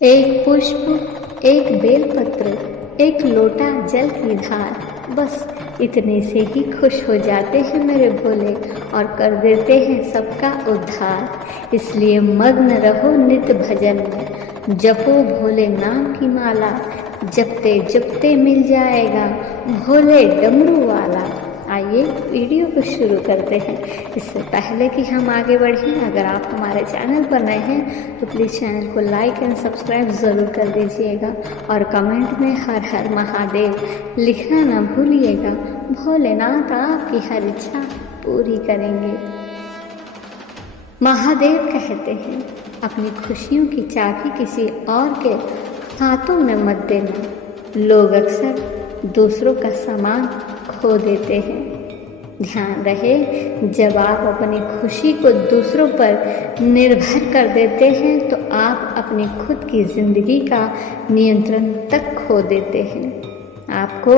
एक पुष्प, एक बेलपत्र, एक लोटा जल की धार, बस इतने से ही खुश हो जाते हैं मेरे भोले और कर देते हैं सबका उद्धार। इसलिए मग्न रहो नित्य भजन में, जपो भोले नाम की माला, जपते जपते मिल जाएगा भोले डमरू वाला। आइए वीडियो को शुरू करते हैं। इससे पहले कि हम आगे बढ़ें, अगर आप हमारे चैनल पर नए हैं तो प्लीज़ चैनल को लाइक एंड सब्सक्राइब ज़रूर कर दीजिएगा और कमेंट में हर हर महादेव लिखना ना भूलिएगा। भोलेनाथ आपकी हर इच्छा पूरी करेंगे। महादेव कहते हैं, अपनी खुशियों की चाबी किसी और के हाथों में मत देना। लोग अक्सर दूसरों का सामान खो देते हैं। ध्यान रहे, जब आप अपनी खुशी को दूसरों पर निर्भर कर देते हैं तो आप अपनी खुद की जिंदगी का नियंत्रण तक खो देते हैं। आपको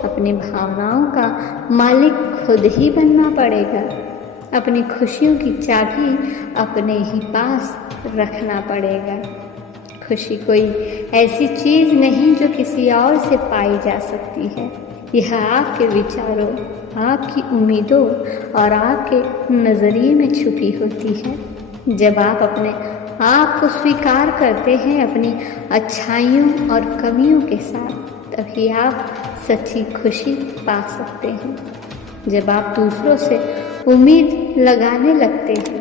अपनी भावनाओं का मालिक खुद ही बनना पड़ेगा। अपनी खुशियों की चाबी अपने ही पास रखना पड़ेगा। खुशी कोई ऐसी चीज़ नहीं जो किसी और से पाई जा सकती है। यह आपके विचारों, आपकी उम्मीदों और आपके नज़रिए में छुपी होती है। जब आप अपने आप को स्वीकार करते हैं अपनी अच्छाइयों और कमियों के साथ, तभी आप सच्ची खुशी पा सकते हैं। जब आप दूसरों से उम्मीद लगाने लगते हैं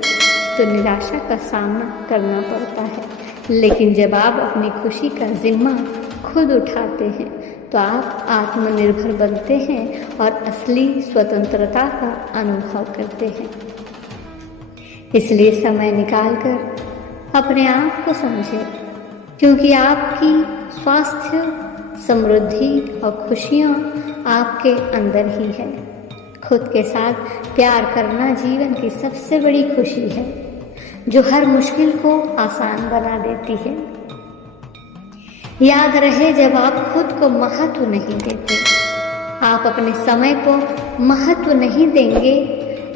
तो निराशा का सामना करना पड़ता है, लेकिन जब आप अपनी खुशी का जिम्मा खुद उठाते हैं तो आप आत्मनिर्भर बनते हैं और असली स्वतंत्रता का अनुभव करते हैं। इसलिए समय निकालकर अपने आप को समझें, क्योंकि आपकी स्वास्थ्य, समृद्धि और खुशियाँ आपके अंदर ही है। खुद के साथ प्यार करना जीवन की सबसे बड़ी खुशी है, जो हर मुश्किल को आसान बना देती है। याद रहे, जब आप खुद को महत्व नहीं देते, आप अपने समय को महत्व नहीं देंगे,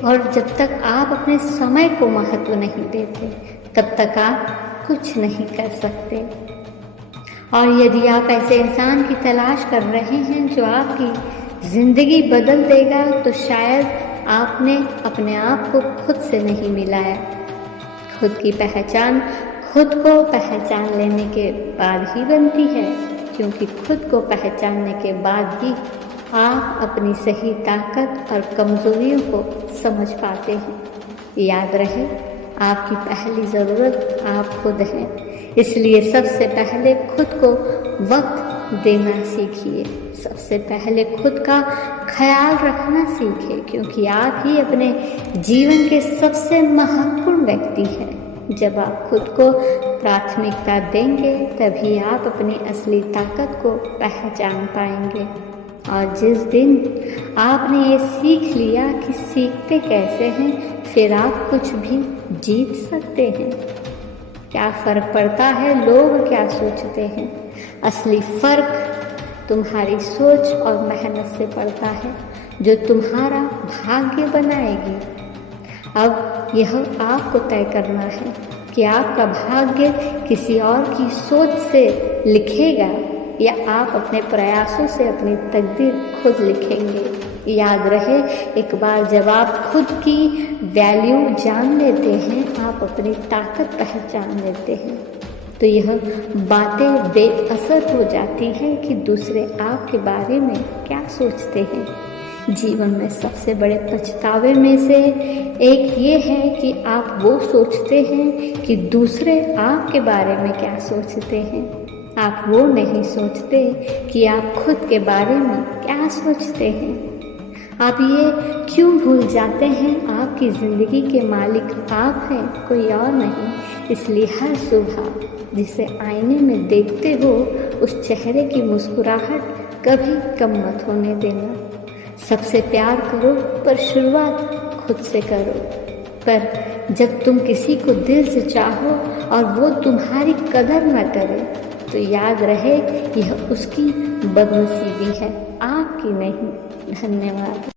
और जब तक आप अपने समय को महत्व नहीं देते तब तक आप कुछ नहीं कर सकते। और यदि आप ऐसे इंसान की तलाश कर रहे हैं जो आपकी ज़िंदगी बदल देगा, तो शायद आपने अपने आप को खुद से नहीं मिलाया। खुद की पहचान खुद को पहचान लेने के बाद ही बनती है, क्योंकि खुद को पहचानने के बाद ही आप अपनी सही ताकत और कमज़ोरियों को समझ पाते हैं। याद रहे, आपकी पहली ज़रूरत आप खुद हैं। इसलिए सबसे पहले खुद को वक्त देना सीखिए। सबसे पहले खुद का ख्याल रखना सीखिए, क्योंकि आप ही अपने जीवन के सबसे महत्वपूर्ण व्यक्ति हैं। जब आप खुद को प्राथमिकता देंगे, तभी आप अपनी असली ताकत को पहचान पाएंगे। और जिस दिन आपने ये सीख लिया कि सीखते कैसे हैं, फिर आप कुछ भी जीत सकते हैं। क्या फ़र्क पड़ता है लोग क्या सोचते हैं? असली फ़र्क तुम्हारी सोच और मेहनत से पड़ता है, जो तुम्हारा भाग्य बनाएगी। अब यह आपको तय करना है कि आपका भाग्य किसी और की सोच से लिखेगा या आप अपने प्रयासों से अपनी तकदीर खुद लिखेंगे। याद रहे, एक बार जब आप खुद की वैल्यू जान लेते हैं, आप अपनी ताकत पहचान लेते हैं, तो यह बातें बेअसर हो जाती हैं कि दूसरे आपके बारे में क्या सोचते हैं। जीवन में सबसे बड़े पछतावे में से एक ये है कि आप वो सोचते हैं कि दूसरे आपके बारे में क्या सोचते हैं। आप वो नहीं सोचते कि आप खुद के बारे में क्या सोचते हैं। आप ये क्यों भूल जाते हैं, आपकी ज़िंदगी के मालिक आप हैं, कोई और नहीं। इसलिए हर सुबह जिसे आईने में देखते हो, उस चेहरे की मुस्कुराहट कभी कम मत होने देना। सबसे प्यार करो, पर शुरुआत खुद से करो। पर जब तुम किसी को दिल से चाहो और वो तुम्हारी कदर न करे, तो याद रहे, यह उसकी बदनसीबी है, आपकी नहीं। धन्यवाद।